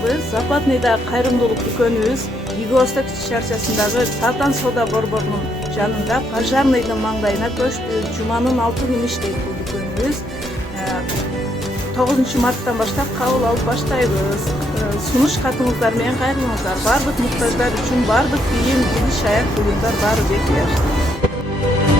барбыз. Западныйда кайрымдуулук дүкөнүбүз, Юго-Восток шаршасындагы Татан соода борборунун жанында Пожарныйдын маңдайына көчтү. Жуманын 6 күнү иштейт бул дүкөнүбүз. 9 марттан баштап кабыл алып баштайбыз. Сунуш катыңыздар менен кайрылыңыздар. Бардык муктаждар үчүн бардык кийим, идиш аяк буюмдар баары бекер.